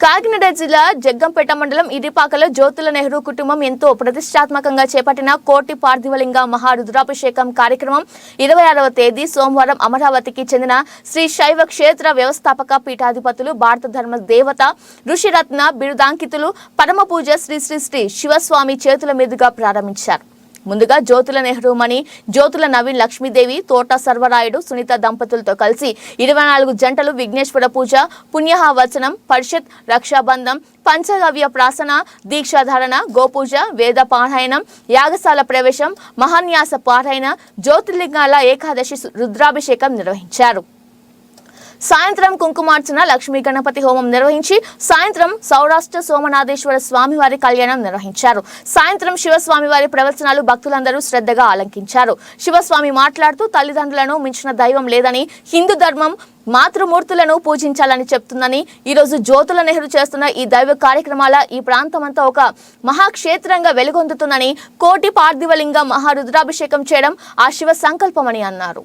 కాకినాడ జిల్లా జగ్గంపేట మండలం ఇరిపాకలో జ్యోతుల నెహ్రూ కుటుంబం ఎంతో ప్రతిష్టాత్మకంగా చేపట్టిన కోటి పార్థివలింగ మహారుద్రాభిషేకం కార్యక్రమం ఇరవై ఆరవ తేదీ సోమవారం అమరావతికి చెందిన శ్రీ శైవ క్షేత్ర వ్యవస్థాపక పీఠాధిపతులు భారత ధర్మ దేవత ఋషిరత్న బిరుదాంకితులు పరమ పూజ శ్రీ శ్రీ శ్రీ శివస్వామి చేతుల మీదుగా ప్రారంభించారు. ముందుగా జ్యోతుల నెహ్రూ మణి జ్యోతుల నవీన్ లక్ష్మీదేవి తోట సర్వరాయుడు సునీత దంపతులతో కలిసి ఇరవై నాలుగు జంటలు విఘ్నేశ్వర పూజ పుణ్యహావచనం పరిషత్ రక్షాబంధం పంచగవ్య ప్రాసన దీక్షాధారణ గోపూజ వేద పారాయణం యాగశాల ప్రవేశం మహాన్యాస పారాయణ జ్యోతిర్లింగాల ఏకాదశి రుద్రాభిషేకం నిర్వహించారు. సాయంత్రం కుంకుమార్చన లక్ష్మీ గణపతి హోమం నిర్వహించి సాయంత్రం సౌరాష్ట్ర సోమనాథేశ్వర స్వామివారి కళ్యాణం నిర్వహించారు. సాయంత్రం శివస్వామివారి ప్రవచనాలు భక్తులందరూ శ్రద్ధగా ఆలంకించారు శివస్వామి మాట్లాడుతూ తల్లిదండ్రులను మించిన దైవం లేదని హిందూ ధర్మం మాతృమూర్తులను పూజించాలని చెప్తుందని ఈరోజు జ్యోతుల నెహ్రూ చేస్తున్న ఈ దైవ కార్యక్రమాల ఈ ప్రాంతమంతా ఒక మహాక్షేత్రంగా వెలుగొందుతుందని కోటి పార్థివలింగ మహారుద్రాభిషేకం చేయడం ఆ శివ సంకల్పమని అన్నారు.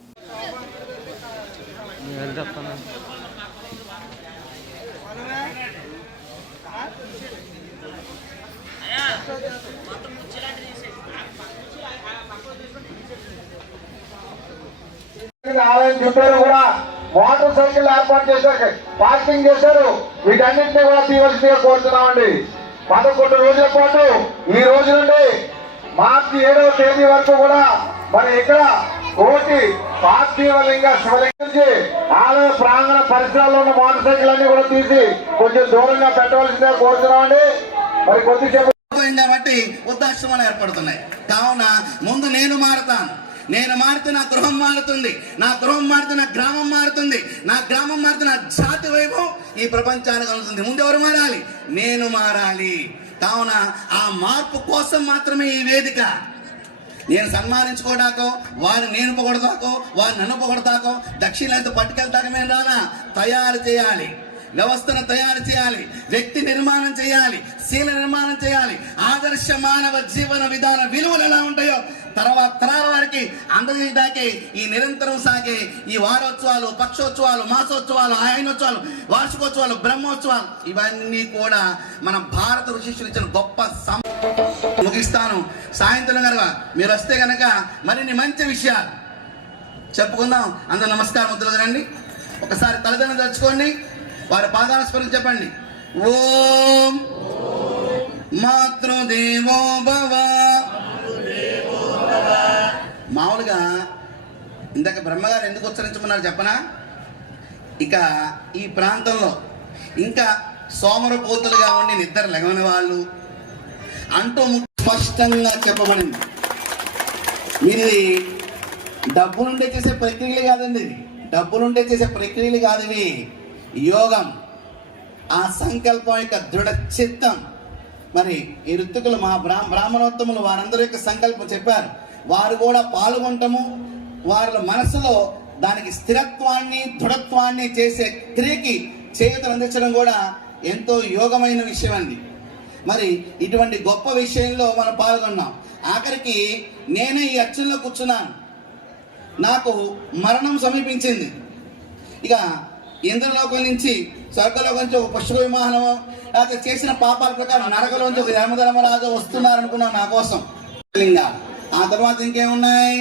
సైకిల్ ఆలయం చుట్టూరు కూడా మోటార్ సైకిల్ ఏర్పాటు చేశారు. పార్కింగ్ చేశారు. వీటన్నింటినీ కూడా తీయవలసిందిగా కోరుతున్నామండి. పదకొండు రోజుల పాటు ఈ రోజు నుండి మార్చి ఏడవ తేదీ వరకు కూడా మరి ఇక్కడ కోటి పార్థివలింగ శివలింగించి ఆలయ ప్రాంగణ పరిసరాల్లో ఉన్న మోటార్ సైకిల్ అన్ని కూడా తీసి కొంచెం దూరంగా పెట్టవలసిందిగా కోరుతున్నామండి. మరి కొద్దిసేపు కాబట్టి వృద్ధాశ్రమాలు ఏర్పడుతున్నాయి. కావున ముందు నేను మారుతాను. నేను మారితే నా గృహం మారుతుంది. నా గృహం మారితే నా గ్రామం మారుతుంది. నా గ్రామం మారితే నా జాతి వైభవం ఈ ప్రపంచానికి అందుతుంది. ముందు ఎవరు మారాలి? నేను మారాలి. కావున ఆ మార్పు కోసం మాత్రమే ఈ వేదిక. నేను సన్మానించుకోడాకో వారిని నేను పొగడతాకో వారిని నన్ను పొగడతాకో దక్షిణాలతో పట్టుకెళ్తాక మేము రానా? తయారు చేయాలి. వ్యవస్థను తయారు చేయాలి. వ్యక్తి నిర్మాణం చేయాలి. శీల నిర్మాణం చేయాలి. ఆదర్శ మానవ జీవన విధాన విలువలు ఎలా ఉంటాయో తర్వాత తరాల వారికి అందజేయడానికి ఈ నిరంతరం సాగే ఈ వారోత్సవాలు పక్షోత్సవాలు మాసోత్సవాలు ఆయనోత్సవాలు వార్షికోత్సవాలు బ్రహ్మోత్సవాలు ఇవన్నీ కూడా మన భారత ఋషిష్యులు ఇచ్చిన గొప్ప సం ముగిస్తాను. సాయంత్రం కనుక మీరు వస్తే కనుక మరిన్ని మంచి విషయాలు చెప్పుకుందాం. అందరూ నమస్కారం ముద్రలు రండి ఒకసారి తల్లిదండ్రులు తెచ్చుకోండి వారి పాదాస్పరం చెప్పండి. ఓం మాతృదేవో భవ ఇందాక బ్రహ్మగారు ఎందుకు ఉచ్చరించమన్నారు చెప్పనా? ఇక ఈ ప్రాంతంలో ఇంకా సోమరపోతులుగా ఉండి నిద్ర లెగవని వాళ్ళు అంటూ స్పష్టంగా చెప్పబడింది మీరు డబ్బు డబ్బులుండే చేసే ప్రక్రియలు కాదండి. ఇది డబ్బులుండే చేసే ప్రక్రియలు కాదు ఇవి. యోగం ఆ సంకల్పం యొక్క దృఢ చిత్తం. మరి ఈ ఋతుకులు మా బ్రా బ్రాహ్మణోత్తములు వారందరి యొక్క సంకల్పం చెప్పారు. వారు కూడా పాల్గొంటాము వారి మనసులో దానికి స్థిరత్వాన్ని దృఢత్వాన్ని చేసే క్రియకి చేయుతలు అందించడం కూడా ఎంతో యోగమైన విషయం అండి మరి ఇటువంటి గొప్ప విషయంలో మనం పాల్గొన్నాం. ఆఖరికి నేనే ఈ అక్షంలో కూర్చున్నాను. నాకు మరణం సమీపించింది. ఇక ఇంద్రలోకం నుంచి స్వర్గలోకం నుంచి ఒక పుష్ప విమానం లేకపోతే చేసిన పాపాల ప్రకారం నరకలోంచి ఒక యమధర్మరాజు వస్తున్నారు అనుకున్నాను నా కోసం. లింగా ఆ తర్వాత ఇంకేమున్నాయి?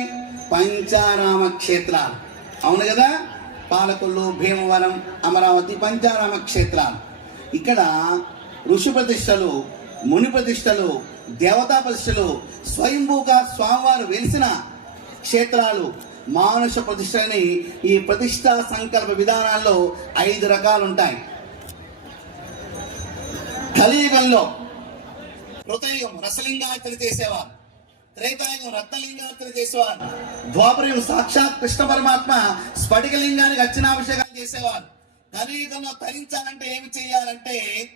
పంచారామ క్షేత్రాలు అవును కదా? పాలకొల్లు భీమవరం అమరావతి పంచారామ క్షేత్రాలు ఇక్కడ ఋషి ప్రతిష్టలు ముని ప్రతిష్టలు దేవతా ప్రతిష్టలు స్వయంభూగా స్వామివారు వెలిసిన క్షేత్రాలు మానుష ప్రతిష్టని ఈ ప్రతిష్టా సంకల్ప విధానాల్లో ఐదు రకాలు ఉంటాయి కలియుగంలో కృతయుగం రసలింగార్చన చేసేవారు త్రేతాయుగం రత్నలింగార్చన చేసేవారు. ద్వాపరయుగం సాక్షాత్ కృష్ణ పరమాత్మ స్ఫటికలింగానికి అర్చనాభిషేకాలు చేసేవారు. కలియుగంలో తరించాలంటే ఏమి చేయాలంటే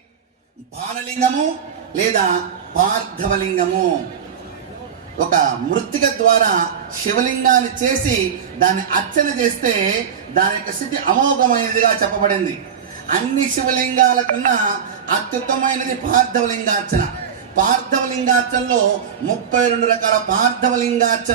బాణలింగము లేదా పార్థవలింగము. ఒక మృతిక ద్వారా శివలింగాన్ని చేసి దాన్ని అర్చన చేస్తే దాని యొక్క స్థితి అమోఘమైనదిగా చెప్పబడింది. అన్ని శివలింగాల కన్నా అత్యుత్తమైనది పార్థవలింగార్చన. పార్థవలింగార్చనలో ముప్పై రెండు రకాల పార్థవలింగార్చన